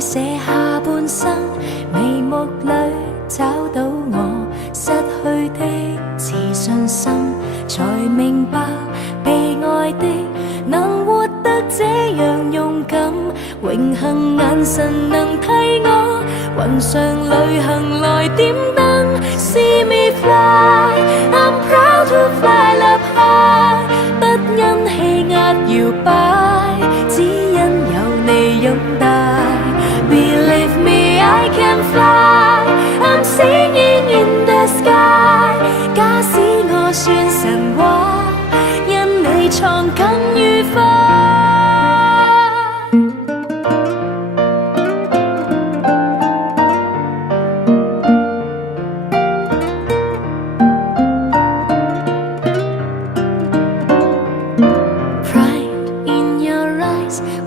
寫下半生，眉目裏找到我失去的自信心，才明白被愛的能活得這樣勇敢，榮幸眼神能替我雲上旅行來點燈。See me fly, I'm proud to fly up high， 不因氣壓搖擺，只因有你擁戴。Believe me, I can fly, I'm singing in the sky。 假使我算神話，因你創更愉快。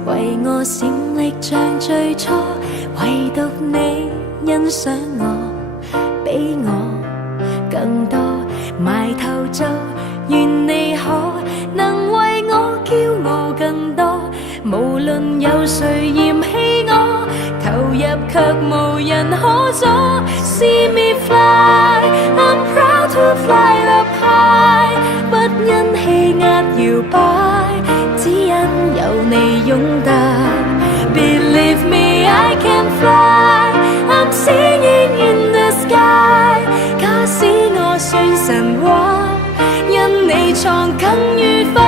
為我閃力像最初，唯獨你欣賞我，比我更多。埋頭做，願你可能為我驕傲更多。無論有誰嫌棄我，投入卻無人可阻。See me fly, I'm proud to fly up high， 不因氣壓搖擺，只因有你擁戴。Believe me, I can fly, I'm singing in the sky。 假使我算神話，因你創更愉快。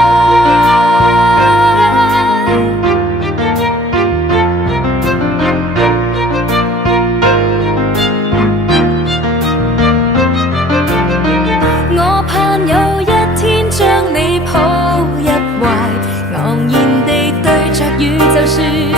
我盼有一天將你抱入懷，昂然地對着宇宙說。